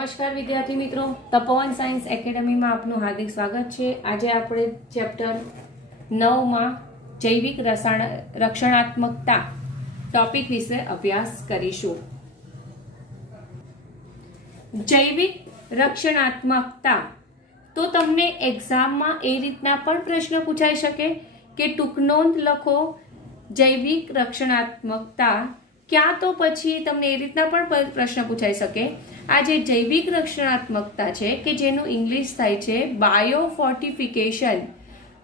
નમસ્કાર વિદ્યાર્થી મિત્રો, તપોવન સાયન્સ એકેડમીમાં આપનું હાર્દિક સ્વાગત છે। આજે આપણે ચેપ્ટર 9 માં જૈવિક રક્ષણાત્મકતા ટોપિક વિશે અભ્યાસ કરીશું। જૈવિક રક્ષણાત્મકતા તો તમને એક્ઝામમાં એ રીતના પણ પ્રશ્ન પૂછાઈ શકે કે ટૂંક નોંધ લખો જૈવિક રક્ષણાત્મકતા, ક્યાં તો પછી તમને એ રીતના પણ પ્રશ્ન પૂછાઈ શકે આ જે જૈવિક રક્ષણાત્મકતા છે કે જેનું ઇંગ્લિશ થાય છે બાયોફોર્ટિફિકેશન,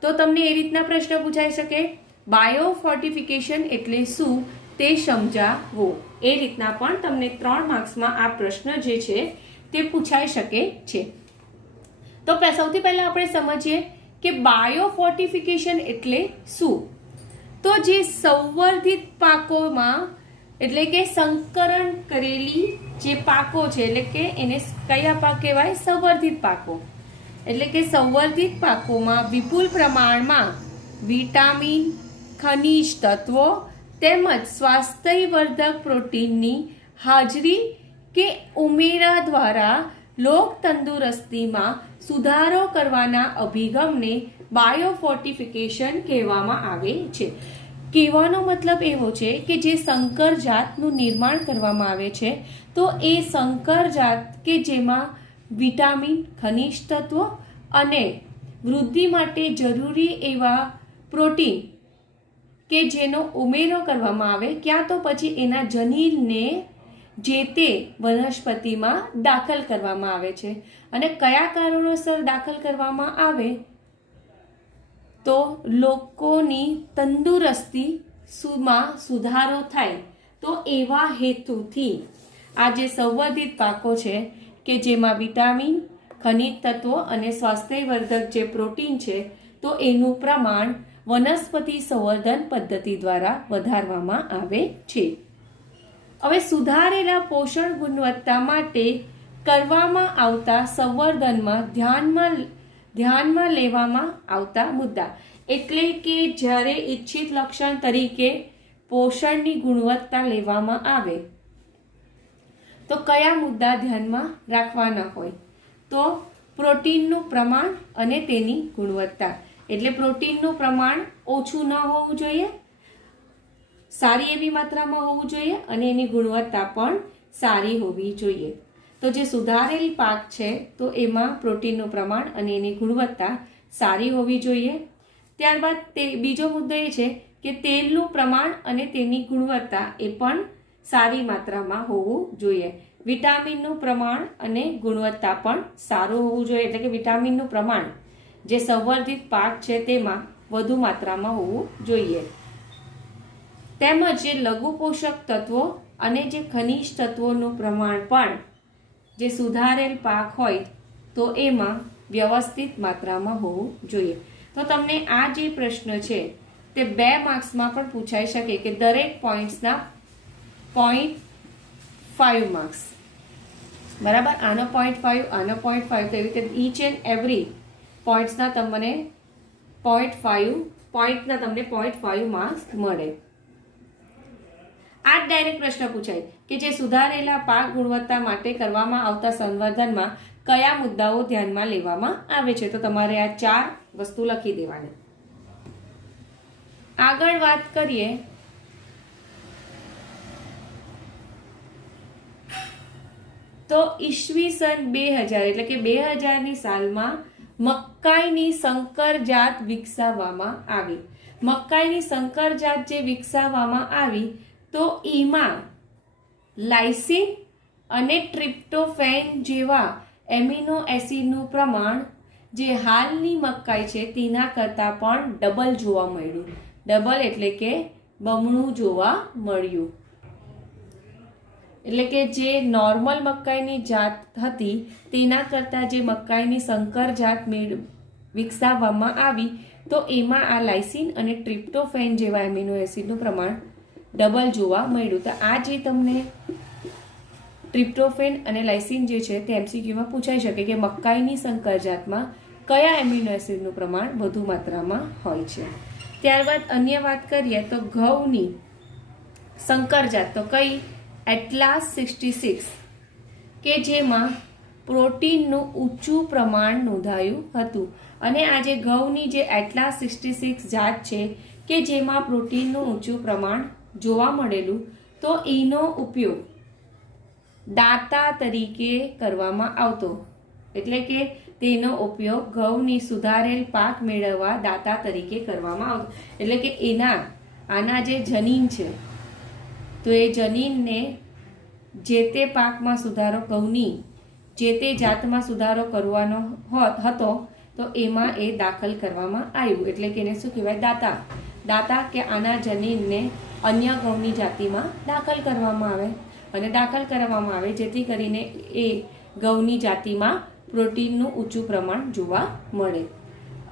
તો તમને એ રીતના પ્રશ્ન પૂછાઈ શકે બાયોફોર્ટિફિકેશન એટલે શું તે સમજાવો। એ રીતના પણ તમને 3 માર્ક્સમાં આ પ્રશ્ન જે છે તે પૂછાઈ શકે છે। તો સૌથી પહેલા આપણે સમજીએ કે બાયોફોર્ટિફિકેશન એટલે શું। તો જે સંવર્ધિત પાકોમાં એટલે કે સંકરણ કરેલી જે પાકો છે એટલે કે એને કયા પાક કહેવાય? સંવર્ધિત પાકો। એટલે કે સંવર્ધિત પાકોમાં વિપુલ પ્રમાણમાં વિટામિન, ખનિજ તત્વો તેમજ સ્વાસ્થ્યવર્ધક પ્રોટીનની હાજરી કે ઉમેરા દ્વારા લોક તંદુરસ્તીમાં સુધારો કરવાના અભિગમને બાયોફોર્ટિફિકેશન કહેવામાં આવે છે। કહેવાનો મતલબ એવો છે કે જે સંકર જાતનું નિર્માણ કરવામાં આવે છે તો એ સંકર જાત કે જેમાં વિટામિન, ખનિજ તત્વો અને વૃદ્ધિ માટે જરૂરી એવા પ્રોટીન કે જેનો ઉમેરો કરવામાં આવે, ક્યાં તો પછી એના જનીનને જે તે વનસ્પતિમાં દાખલ કરવામાં આવે છે। અને કયા કારણોસર દાખલ કરવામાં આવે તો લોકોની તંદુરસ્તીમાં સુધારો થાય, તો એવા હેતુથી આ જે સંવર્ધિત પાકો છે કે જેમાં વિટામિન, ખનિજ તત્વો અને સ્વાસ્થ્યવર્ધક જે પ્રોટીન છે તો એનું પ્રમાણ વનસ્પતિ સંવર્ધન પદ્ધતિ દ્વારા વધારવામાં આવે છે। હવે સુધારેલા પોષણ ગુણવત્તા માટે કરવામાં આવતા સંવર્ધનમાં ધ્યાનમાં લેવામાં આવતા મુદ્દા એટલે કે જ્યારે ઈચ્છિત લક્ષણ તરીકે પોષણની ગુણવત્તા લેવામાં આવે તો કયા મુદ્દા ધ્યાનમાં રાખવાના હોય? તો પ્રોટીનનું પ્રમાણ અને તેની ગુણવત્તા। એટલે પ્રોટીનનું પ્રમાણ ઓછું ન હોવું જોઈએ, સારી એવી માત્રામાં હોવું જોઈએ અને એની ગુણવત્તા પણ સારી હોવી જોઈએ। તો જે સુધારેલ પાક છે તો એમાં પ્રોટીનનું પ્રમાણ અને એની ગુણવત્તા સારી હોવી જોઈએ। ત્યારબાદ બીજો મુદ્દો એ છે કે તેલનું પ્રમાણ અને તેની ગુણવત્તા એ પણ સારી માત્રામાં હોવું જોઈએ। વિટામિનનું પ્રમાણ અને ગુણવત્તા પણ સારું હોવું જોઈએ, એટલે કે વિટામિનનું પ્રમાણ જે સંવર્ધિત પાક છે તેમાં વધુ માત્રામાં હોવું જોઈએ। તેમજ જે લઘુ પોષક તત્વો અને જે ખનિજ તત્વોનું પ્રમાણ પણ જે સુધારેલ પાક હોય તો એમાં વ્યવસ્થિત માત્રામાં હોવું જોઈએ। તો તમને આ જે પ્રશ્ન છે તે 2 માર્ક્સમાં પણ પૂછાઈ શકે કે દરેક પોઈન્ટ્સના 0.5 માર્ક્સ, બરાબર? આનો 0.5, આનો 0.5, તો એવી રીતે ઈચ એન્ડ એવરી પોઈન્ટ્સના તમને 0.5 માર્ક્સ મળે। આ ડાયરેક્ટ પ્રશ્ન પૂછાય કે જે સુધારેલા પાક ગુણવત્તા માટે કરવામાં આવતા સંવર્ધનમાં કયા મુદ્દાઓ ધ્યાનમાં લેવામાં આવે છે, તો તમારે આ 4 વસ્તુ લખી દેવાની। આગળ વાત કરીએ તો ઈસવીસન 2000 એટલે કે 2000ની સાલમાં મકાઈની સંકર જાત વિકસાવવામાં આવી। મકાઈની સંકર જાત જે વિકસાવવામાં આવી તો એમાં લાઇસિન અને ટ્રિપ્ટોફેન જેવા એમિનો એસિડનું પ્રમાણ જે હાલની મકાઈ છે તેના કરતાં પણ ડબલ જોવા મળ્યું। ડબલ એટલે કે બમણું જોવા મળ્યું। એટલે કે જે નોર્મલ મકાઈની જાત હતી તેના કરતાં જે મકાઈની સંકર જાત વિકસાવવામાં આવી તો એમાં આ લાઇસિન અને ટ્રિપ્ટોફેન જેવા એમિનો એસિડનું પ્રમાણ ડબલ જોવા મળ્યું। તો આ જે તમને ટ્રિપ્ટોફેન અને લાઇસિન જે છે તે એમસીક્યુમાં પૂછાઈ શકે કે મકાઈની સંકર જાતમાં કયા એમિનો એસિડનું પ્રમાણ વધુ માત્રામાં હોય છે। ત્યારબાદ અન્ય વાત કરીએ તો ઘઉંની સંકર જાત તો કઈ? એટલાસ 66 કે જેમાં પ્રોટીનનું ઊંચું પ્રમાણ નોંધાયું હતું. અને આ જે ઘઉંની જે એટલાસ 66 જાત છે કે જેમાં પ્રોટીનનું ઊંચું પ્રમાણ જોવા મળેલું, તો એનો ઉપયોગ દાતા તરીકે કરવામાં આવતો. એટલે કે તેનો ઉપયોગ ઘઉંની સુધારેલ પાક મેળવવા દાતા તરીકે કરવામાં આવતો. એટલે કે આના જે જનીન છે, તો એ જનીનને જે તે પાકમાં સુધારો, ઘઉંની જે તે જાતમાં સુધારો કરવાનો હતો, તો એમાં એ દાખલ કરવામાં આવ્યું. એટલે કે એને શું કહેવાય? દાતા કે આના જનીનને અન્ય ઘઉંની જાતિમાં દાખલ કરવામાં આવે, અને દાખલ કરવામાં આવે જેથી કરીને એ ઘઉંની જાતિમાં પ્રોટીનનું ઊંચું પ્રમાણ જોવા મળે.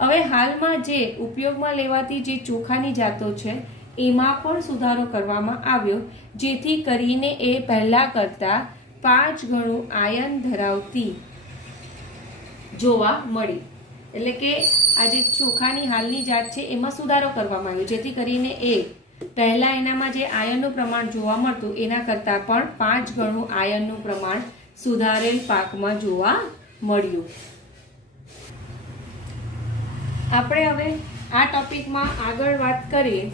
હવે હાલમાં જે ઉપયોગમાં લેવાતી જે ચોખાની જાતો છે એમાં પણ સુધારો કરવામાં આવ્યો, જેથી કરીને એ પહેલા કરતાં 5 ગણું આયન ધરાવતી જોવા મળી. એટલે કે આ જે ચોખાની હાલની જાત છે એમાં સુધારો કરવામાં આવ્યો, જેથી કરીને એ પહેલા એનામાં જે આયનનું પ્રમાણ જોવા મળતું એના કરતાં પણ 5 ગણું આયનનું પ્રમાણ સુધારેલ પાકમાં જોવા મળ્યું. આપણે હવે આ ટોપિકમાં આગળ વાત કરીએ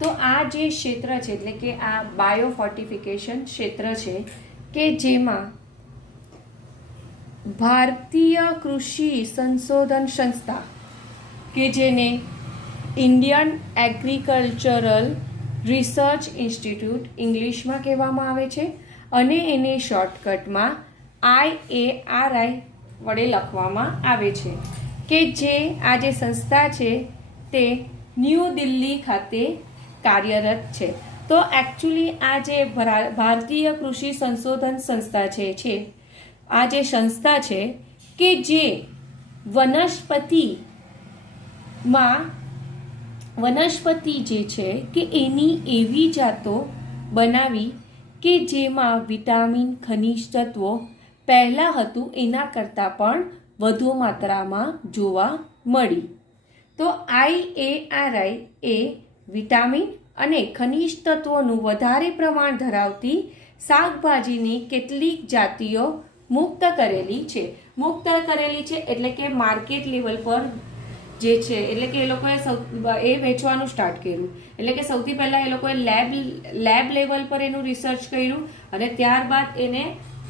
તો આ જે ક્ષેત્ર છે, એટલે કે આ બાયોફોર્ટિફિકેશન ક્ષેત્ર છે કે જેમાં ભારતીય કૃષિ સંશોધન સંસ્થા કે જેને ઇન્ડિયન એગ્રીકલ્ચરલ રિસર્ચ ઇન્સ્ટિટ્યૂટ ઇંગ્લિશમાં કહેવામાં આવે છે, અને એને શોર્ટકટમાં IARI વડે લખવામાં આવે છે, કે જે આ જે સંસ્થા છે તે ન્યૂ દિલ્હી ખાતે કાર્યરત છે. તો એકચ્યુઅલી આ જે ભારતીય કૃષિ સંશોધન સંસ્થા છે આ જે સંસ્થા છે કે જે વનસ્પતિ જે છે કે એની એવી જાતો બનાવી કે જેમાં વિટામિન, ખનિજ તત્વો પહેલાં હતું એના કરતાં પણ વધુ માત્રામાં જોવા મળી. તો IARI એ વિટામિન અને ખનિજ તત્વોનું વધારે પ્રમાણ ધરાવતી શાકભાજીની કેટલીક જાતિઓ મુક્ત કરેલી છે. એટલે કે માર્કેટ લેવલ પર જે છે, એટલે કે એ લોકોએ એ વેચવાનું સ્ટાર્ટ કર્યું. એટલે કે સૌથી પહેલાં એ લોકોએ લેબ લેવલ પર એનું રિસર્ચ કર્યું, અને ત્યારબાદ એને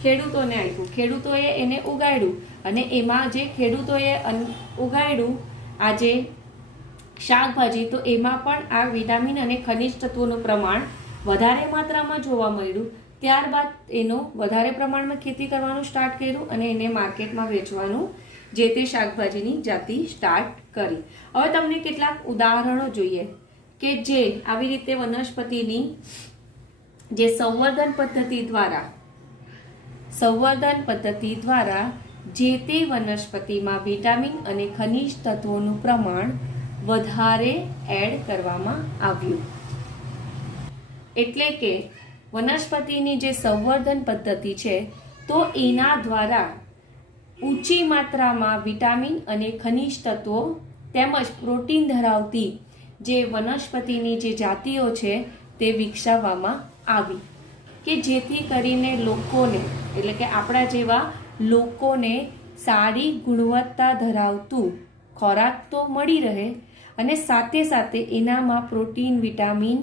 ખેડૂતોને આપ્યું. ખેડૂતોએ એને ઉગાડ્યું, અને એમાં જે ખેડૂતોએ ઉગાડ્યું આજે શાકભાજી, તો એમાં પણ આ વિટામિન અને ખનિજ તત્વોનું પ્રમાણ વધારે માત્રામાં જોવા મળ્યું. ત્યારબાદ એનો વધારે પ્રમાણમાં ખેતી કરવાનું સ્ટાર્ટ કર્યું, અને એને માર્કેટમાં વેચવાનું જે તે શાકભાજીની જાતિ સ્ટાર્ટ કરી. હવે તમને કેટલાક ઉદાહરણો જોઈએ કે જે આવી રીતે વનસ્પતિની જે સંવર્ધન પદ્ધતિ દ્વારા જે તે વનસ્પતિમાં વિટામિન અને ખનિજ તત્વોનું પ્રમાણ વધારે એડ કરવામાં આવ્યું. એટલે કે વનસ્પતિની જે સંવર્ધન પદ્ધતિ છે, તો એના દ્વારા ઊંચી માત્રામાં વિટામિન અને ખનિજ તત્વો તેમજ પ્રોટીન ધરાવતી જે વનસ્પતિની જે જાતિઓ છે તે વિકસાવવામાં આવી, કે જેથી કરીને લોકોને, એટલે કે આપણા જેવા લોકોને સારી ગુણવત્તા ધરાવતું ખોરાક તો મળી રહે, અને સાથે સાથે એનામાં પ્રોટીન, વિટામિન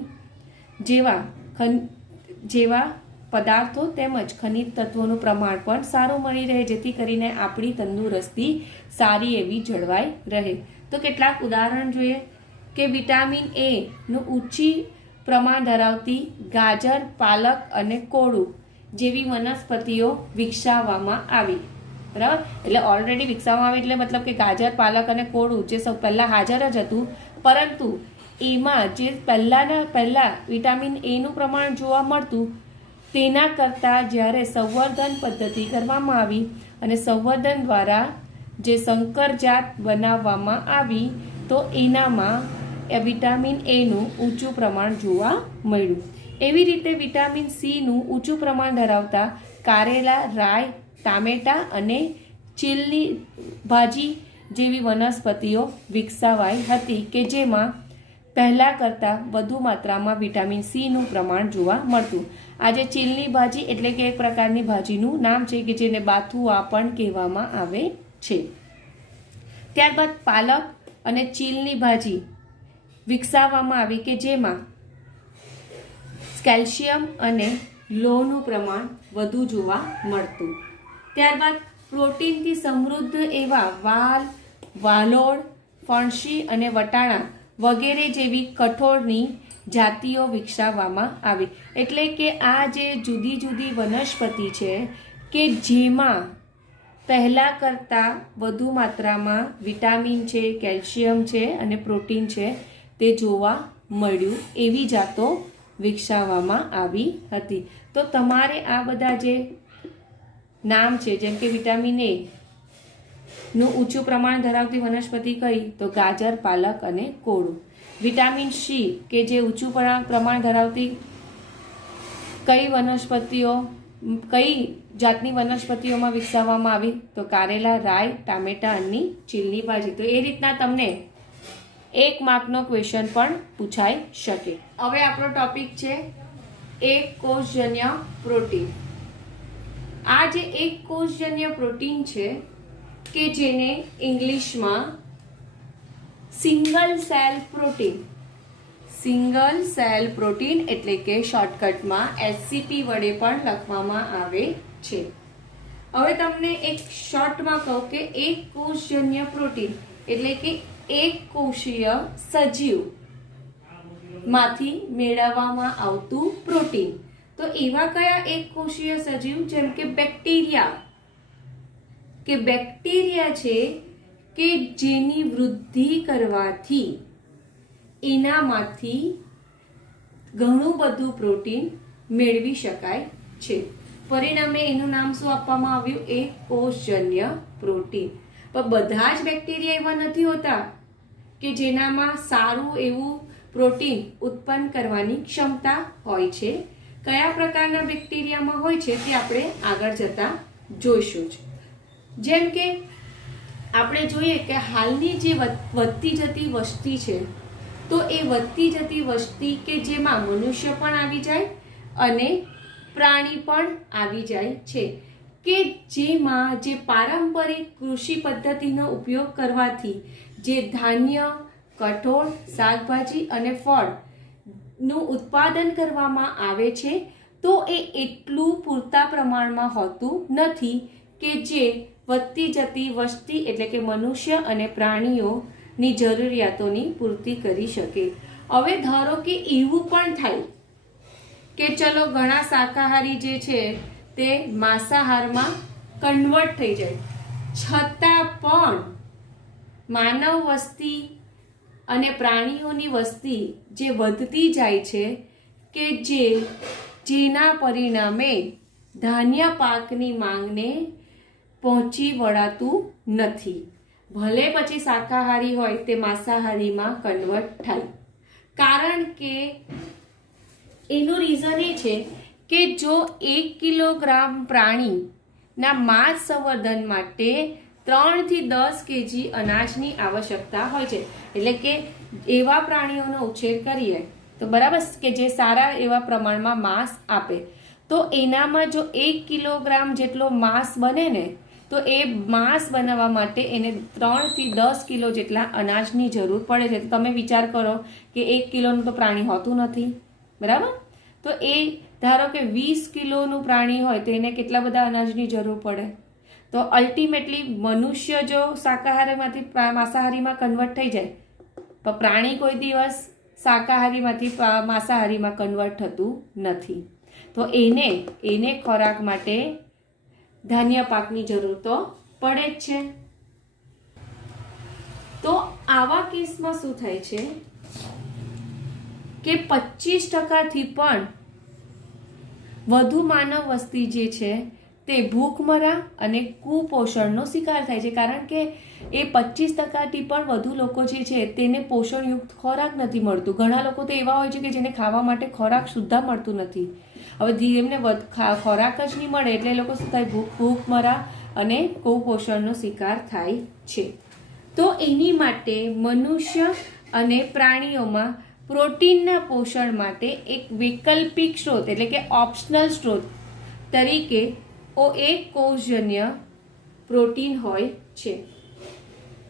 જેવા પદાર્થો તેમજ ખનિજ તત્વોનું પ્રમાણ પણ સારું મળી રહે, જેથી કરીને આપણી તંદુરસ્તી સારી એવી જળવાઈ રહે. તો કેટલાક ઉદાહરણ જોઈએ કે વિટામિન A નું ઊંચી પ્રમાણ ધરાવતી ગાજર, પાલક અને કોળું જેવી વનસ્પતિઓ વિકસાવવામાં આવી. બરાબર? એટલે ઓલરેડી વિકસાવવામાં આવી એટલે મતલબ કે ગાજર, પાલક અને કોળું જે સૌ પહેલાં હાજર જ હતું, પરંતુ એમાં જે પહેલાં વિટામિન એનું પ્રમાણ જોવા મળતું તેના કરતાં જ્યારે સંવર્ધન પદ્ધતિ કરવામાં આવી અને સંવર્ધન દ્વારા જે સંકરજાત બનાવવામાં આવી, તો એનામાં વિટામિન એનું ઊંચું પ્રમાણ જોવા મળ્યું. એવી રીતે વિટામિન સીનું ઊંચું પ્રમાણ ધરાવતા કારેલા, રાઈ, ટામેટાં અને ચીલની ભાજી જેવી વનસ્પતિઓ વિકસાવાઈ હતી, કે જેમાં પહેલાં કરતાં વધુ માત્રામાં વિટામિન સીનું પ્રમાણ જોવા મળતું. આજે ચીલની ભાજી એટલે કે એક પ્રકારની ભાજીનું નામ છે કે જેને બાથુઆ પણ કહેવામાં આવે છે. ત્યારબાદ પાલક અને ચીલની ભાજી વિકસાવવામાં આવી કે જેમાં કેલ્શિયમ અને લોહનું પ્રમાણ વધુ જોવા મળતું. ત્યારબાદ પ્રોટીનથી સમૃદ્ધ એવા વાલ, વાલોળ, ફણસી અને વટાણા વગેરે જેવી કઠોળની જાતિઓ વિકસાવવામાં આવી. એટલે કે આ જે જુદી જુદી વનસ્પતિ છે કે જેમાં પહેલાં કરતાં વધુ માત્રામાં વિટામિન છે, કેલ્શિયમ છે અને પ્રોટીન છે તે જોવા મળ્યું એવી જાતો વિકસાવવામાં આવી હતી. તો તમારે આ બધા જે નામ છે જેમ કે વિટામિન એ નું ઊંચું પ્રમાણ ધરાવતી વનસ્પતિ કઈ તો ગાજર, પાલક અને કોળું. વિટામિન સી કે જે ઊંચું પ્રમાણ ધરાવતી કઈ વનસ્પતિઓ કઈ જાતની વનસ્પતિઓમાં વિકસાવવામાં આવી તો કારેલા, રાઈ, ટામેટા અને ચીલની ભાજી. તો એ રીતના તમને 1 માર્કનો ક્વેશ્ચન પણ પૂછાઈ શકે. હવે આપણો ટોપિક છે એક કોષજન્ય પ્રોટીન. આ જે એક કોષજન્ય પ્રોટીન છે કે જેને ઇંગ્લિશમાં સિંગલ સેલ પ્રોટીન એટલે કે શોર્ટકટમાં SCP વડે પણ લખવામાં આવે છે. હવે તમને એક શોર્ટમાં કહું કે એક કોષજન્ય પ્રોટીન એટલે કે એક કોષીય સજીવ માંથી મેળવવામાં આવતું પ્રોટીન. તો એવા કયા એક કોષીય સજીવ જેમ કે બેક્ટેરિયા છે કે જેની વૃદ્ધિ કરવાથી એનામાંથી ઘણું બધું પ્રોટીન મેળવી શકાય છે. પરિણામે એનું નામ શું આપવામાં આવ્યું? એક કોષજન્ય પ્રોટીન. પણ બધા જ બેક્ટેરિયા એવા નથી હોતા કે જેનામાં સારું એવું પ્રોટીન ઉત્પન્ન કરવાની ક્ષમતા હોય છે. કયા પ્રકારના બેક્ટેરિયામાં હોય છે તે આપણે આગળ જતા જોઈશું જ. જેમ કે આપણે જોઈએ કે હાલની જે વધતી જતી વસ્તી છે તો એ વધતી જતી વસ્તી કે જેમાં મનુષ્ય પણ આવી જાય અને પ્રાણી પણ આવી જાય છે કે જેમાં જે પારંપરિક કૃષિ પદ્ધતિનો ઉપયોગ કરવાથી જે ધાન્ય, કઠોળ, શાકભાજી અને ફળનું ઉત્પાદન કરવામાં આવે છે તો એ એટલું પૂરતા પ્રમાણમાં હોતું નથી કે જે વધતી જતી વસ્તી એટલે કે મનુષ્ય અને પ્રાણીઓની જરૂરિયાતોની પૂર્તિ કરી શકે. હવે ધારો કે એવું પણ થાય કે ચલો ઘણા શાકાહારી જે છે તે માંસાહારમાં કન્વર્ટ થઈ જાય, છતાં પણ માનવ વસ્તી અને પ્રાણીઓની વસ્તી જે વધતી જાય છે કે જેના પરિણામે ધાન્ય પાકની માંગને પહોંચી વળાતું નથી. ભલે પછી શાકાહારી હોય તે માંસાહારીમાં કન્વર્ટ થાય. કારણ કે એનું રીઝન એ છે કે જો 1 કિલોગ્રામ પ્રાણીના માંસ સંવર્ધન માટે 3 થી 10 કેજી અનાજની આવશ્યકતા હોય છે. એટલે કે એવા પ્રાણીઓનો ઉછેર કરીએ તો બરાબર કે જે સારા એવા પ્રમાણમાં માંસ આપે તો એનામાં જો 1 કિલોગ્રામ જેટલો માંસ બને ને તો એ માંસ બનાવવા માટે એને 3 થી 10 કિલો જેટલા અનાજની જરૂર પડે છે. તમે વિચાર કરો કે 1 કિલોનું તો પ્રાણી હોતું નથી, બરાબર? તો એ ધારો કે 20 કિલોનું પ્રાણી હોય તો એને કેટલા બધા અનાજની જરૂર પડે. તો અલ્ટિમેટલી મનુષ્ય જો શાકાહારીમાંથી માંસાહારીમાં કન્વર્ટ થઈ જાય પણ પ્રાણી કોઈ દિવસ શાકાહારીમાંથી માંસાહારીમાં કન્વર્ટ થતું નથી. તો એને ખોરાક માટે ધાન્ય પાકની જરૂર તો પડે જ છે. તો આવા કેસમાં શું થાય છે કે 25%થી પણ વધુ માનવ વસ્તી જે છે તે ભૂખમરા અને કુપોષણનો શિકાર થાય છે. કારણ કે એ 25%થી પણ વધુ લોકો જે છે તેને પોષણયુક્ત ખોરાક નથી મળતું. ઘણા લોકો તો એવા હોય છે કે જેને ખાવા માટે ખોરાક સુદ્ધા મળતું નથી. હવે એમને ખોરાક જ નહીં મળે એટલે એ લોકો શું થાય? ભૂખમરા અને કુપોષણનો શિકાર થાય છે. તો એની માટે મનુષ્ય અને પ્રાણીઓમાં પ્રોટીનના પોષણ માટે એક વૈકલ્પિક સ્ત્રોત એટલે કે ઓપ્શનલ સ્ત્રોત તરીકે એક કોષજન્ય પ્રોટીન હોય છે.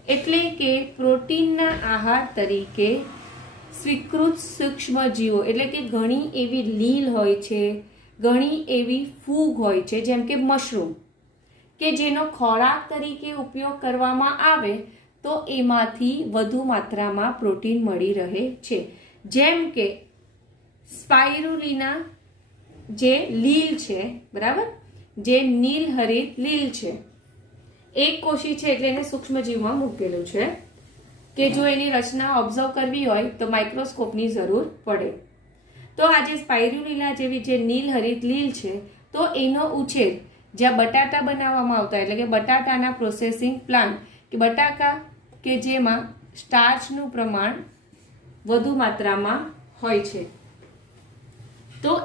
એટલે કે પ્રોટીનના આહાર તરીકે સ્વીકૃત સૂક્ષ્મજીવો એટલે કે ઘણી એવી લીલ હોય છે, ઘણી એવી ફૂગ હોય છે, જેમ કે મશરૂમ, કે જેનો ખોરાક તરીકે ઉપયોગ કરવામાં આવે તો એમાંથી વધુ માત્રામાં પ્રોટીન મળી રહે છે. જેમ કે સ્પાઇરુલિના જે લીલ છે, બરાબર, જે નીલહરિત લીલ છે, એક કોષી છે એટલે એને સૂક્ષ્મજીવમાં મૂકેલું છે કે જો એની રચના ઓબ્ઝર્વ કરવી હોય તો માઇક્રોસ્કોપની જરૂર પડે. તો આજે સ્પાઇરુલિના જેવી જે નીલહરિત લીલ છે તો એનો ઉછેર જ્યાં બટાટા બનાવવામાં આવતા એટલે કે બટાટાના પ્રોસેસિંગ પ્લાન્ટ કે બટાકા કે જેમાં સ્ટાર્ચનું પ્રમાણ વધુ માત્રામાં હોય છે તો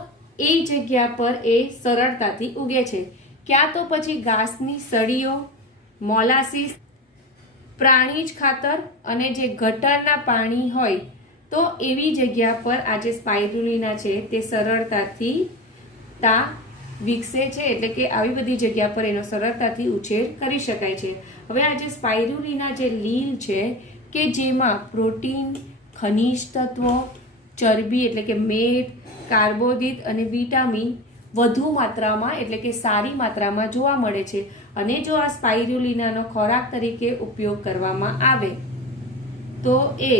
એ જગ્યા પર એ સરળતાથી ઉગે છે. ક્યાં તો પછી ઘાસની સળીઓ, મોલાસીસ, પ્રાણીજ ખાતર અને જે ગટરના પાણી હોય તો એવી જગ્યા પર આજે સ્પાઇરુલિના છે તે સરળતાથી વિકસે છે. એટલે કે આવી બધી જગ્યા પર એનો સરળતાથી ઉછેર કરી શકાય છે. હવે આજે સ્પાઇરુલિના જે લીલ છે કે જેમાં પ્રોટીન, ખનિજ તત્વો, ચરબી એટલે કે મેદ, કાર્બોદિત અને વિટામિન વધુ માત્રામાં એટલે કે સારી માત્રામાં જોવા મળે છે. અને જો આ સ્પાઇરુલિનાનો ખોરાક તરીકે ઉપયોગ કરવામાં આવે તો એ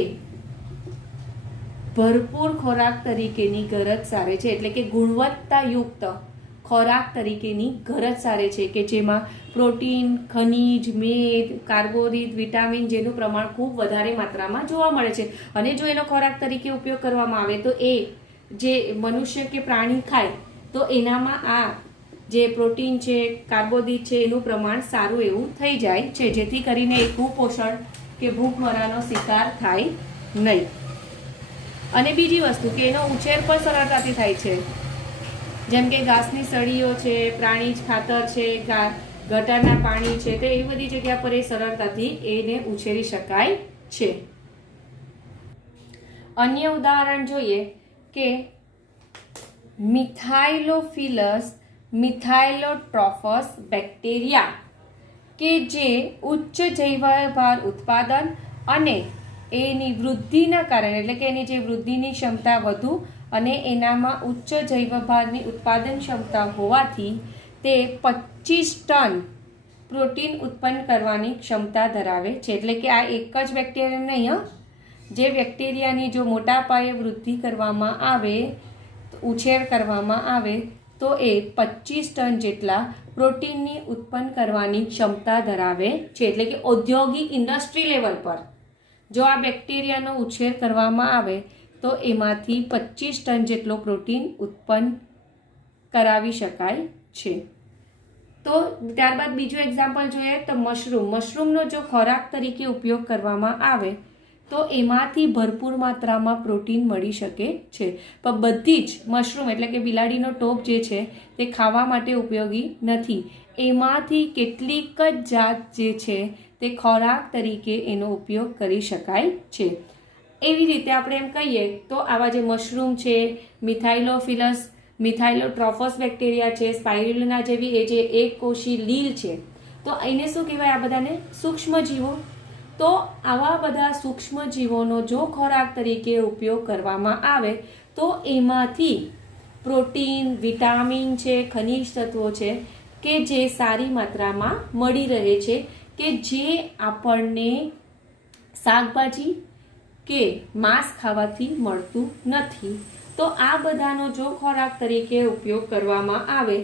ભરપૂર ખોરાક તરીકેની ગરજ સારે છે. એટલે કે ગુણવત્તાયુક્ત ખોરાક તરીકેની ગરજ સારે છે કે જેમાં પ્રોટીન, ખનિજ, મેદ, કાર્બોદિત, વિટામિન જેનું પ્રમાણ ખૂબ વધારે માત્રામાં જોવા મળે છે. અને જો એનો ખોરાક તરીકે ઉપયોગ કરવામાં આવે તો એ જે મનુષ્ય કે પ્રાણી ખાય તો એનામાં આ જે પ્રોટીન છે, કાર્બોદિત છે એનું પ્રમાણ સારું એવું થઈ જાય છે, જેથી કરીને એ કુપોષણ કે ભૂખમરાનો શિકાર થાય નહીં. અને બીજી વસ્તુ કે એનો ઉછેર પણ સરળતાથી થાય છે, જેમ કે ઘાસની સળીઓ છે, પ્રાણીજ ખાતર છે, ગટરના પાણી છે, તો એવી બધી જગ્યા પર એ સરળતાથી એને ઉછેરી શકાય છે. અન્ય ઉદાહરણ જોઈએ કે મિથાઇલોફિલસ મિથાઇલોટ્રોફસ બેક્ટેરિયા કે જે ઉચ્ચ જૈવભાર ઉત્પાદન અને એની વૃદ્ધિના કારણે એટલે કે એની જે વૃદ્ધિની ક્ષમતા વધુ અને એનામાં ઉચ્ચ જૈવભારની ઉત્પાદન ક્ષમતા હોવાથી તે 25 ટન પ્રોટીન ઉત્પન્ન કરવાની ક્ષમતા ધરાવે છે. એટલે કે આ એક જ બેક્ટેરિયા નહીં, જે બેક્ટેરિયાની જો મોટા પાયે વૃદ્ધિ કરવામાં આવે, ઉછેર કરવામાં આવે તો એ 25 ટન જેટલા પ્રોટીનની ઉત્પન્ન કરવાની ક્ષમતા ધરાવે છે. એટલે કે ઔદ્યોગિક ઇન્ડસ્ટ્રી લેવલ પર જો આ બેક્ટેરિયાનો ઉછેર કરવામાં આવે તો એમાંથી 25 ટન જેટલો પ્રોટીન ઉત્પન્ન કરાવી શકાય છે. તો ત્યારબાદ બીજું એક્ઝામ્પલ જોઈએ તો મશરૂમનો જો ખોરાક તરીકે ઉપયોગ કરવામાં આવે તો એમાંથી ભરપૂર માત્રામાં પ્રોટીન મળી શકે છે. પણ બધી જ મશરૂમ એટલે કે બિલાડીનો ટોપ જે છે તે ખાવા માટે ઉપયોગી નથી. એમાંથી કેટલીક જ જાત જે છે તે ખોરાક તરીકે એનો ઉપયોગ કરી શકાય છે. એવી રીતે આપણે એમ કહીએ તો આવા જે મશરૂમ છે, મિથાઇલોફિલસ મિથાઇલોટ્રોફસ બેક્ટેરિયા છે, સ્પાઇરુલિના જેવી એ જે એક કોષી લીલ છે, તો એને શું કહેવાય? આ બધાને સૂક્ષ્મજીવો. તો આવા બધા સૂક્ષ્મજીવોનો જો ખોરાક તરીકે ઉપયોગ કરવામાં આવે તો એમાંથી પ્રોટીન, વિટામિન છે, ખનિજ તત્વો છે કે જે સારી માત્રામાં મળી રહે છે, કે જે આપણને શાકભાજી કે માંસ ખાવાથી મળતું નથી. તો આ બધાનો જો ખોરાક તરીકે ઉપયોગ કરવામાં આવે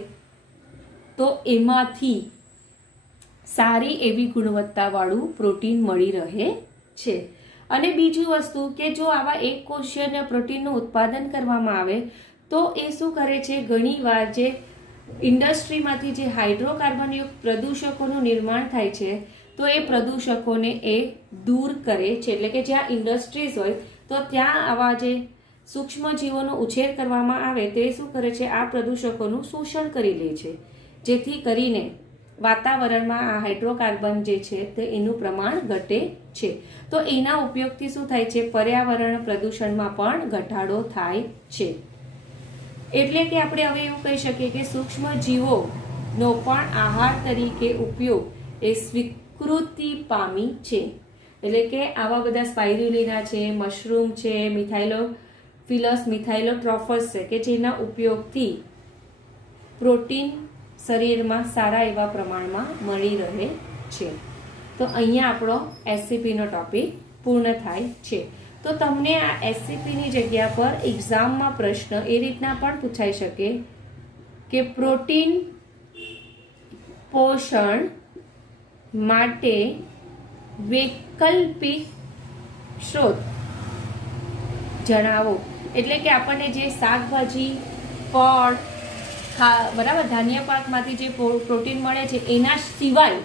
તો એમાંથી સારી એવી ગુણવત્તાવાળું પ્રોટીન મળી રહે છે. અને બીજી વસ્તુ કે જો આવા એક કોષીય પ્રોટીનનું ઉત્પાદન કરવામાં આવે તો એ શું કરે છે? ઘણીવાર જે ઇન્ડસ્ટ્રીમાંથી જે હાઇડ્રોકાર્બનયુક્ત પ્રદૂષકોનું નિર્માણ થાય છે તો એ પ્રદૂષકોને એ દૂર કરે છે. એટલે કે જ્યાં ઇન્ડસ્ટ્રીઝ હોય તો ત્યાં આવા જે સૂક્ષ્મજીવોનો ઉછેર કરવામાં આવે તે શું કરે છે? આ પ્રદૂષકોનું શોષણ કરી લે છે, જેથી કરીને વાતાવરણમાં આ હાઇડ્રોકાર્બન જે છે તે એનું પ્રમાણ ઘટે છે. તો એના ઉપયોગથી શું થાય છે? પર્યાવરણ પ્રદૂષણમાં પણ ઘટાડો થાય છે. એટલે કે આપણે હવે એવું કહી શકીએ કે સૂક્ષ્મ જીવોનો પણ આહાર તરીકે ઉપયોગ એ સ્વીકૃતિ પામી છે. એટલે કે આવા બધા સ્પાઇરુલિના છે, મશરૂમ છે, મિથાઇલોફિલસ મિથાઇલોટ્રોફસ છે કે જેના ઉપયોગથી પ્રોટીન શરીરમાં સારા એવા પ્રમાણમાં મળી રહે છે. તો અહીંયા આપણો એસસીપીનો ટોપિક પૂર્ણ થાય છે. તો તમને આ એસસીપીની જગ્યા પર એક્ઝામમાં પ્રશ્ન એ રીતના પણ પૂછાઈ શકે કે પ્રોટીન પોષણ માટે વૈકલ્પિક સ્ત્રોત જણાવો. એટલે કે આપણને જે શાકભાજી, ફળ, બરાબર, ધાન્ય પાકમાંથી જે પ્રોટીન મળે છે એના સિવાય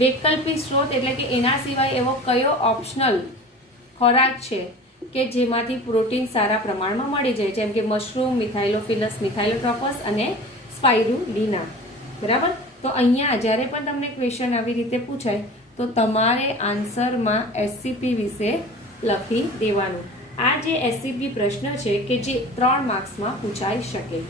વૈકલ્પિક સ્ત્રોત એટલે કે એના સિવાય એવો કયો ઓપ્શનલ ખોરાક છે કે જેમાંથી પ્રોટીન સારા પ્રમાણમાં મળી જાય, જેમ કે મશરૂમ, મિથાઇલોફિલસ મિથાઇલોટ્રોફસ અને સ્પાઇરુલિના. બરાબર. તો અહીંયા જ્યારે પણ તમને ક્વેશ્ચન આવી રીતે પૂછાય તો તમારે આન્સરમાં એસસીપી વિશે લખી દેવાનું. આ જે એસસીપી પ્રશ્ન છે કે જે 3 માર્ક્સમાં પૂછાઈ શકે.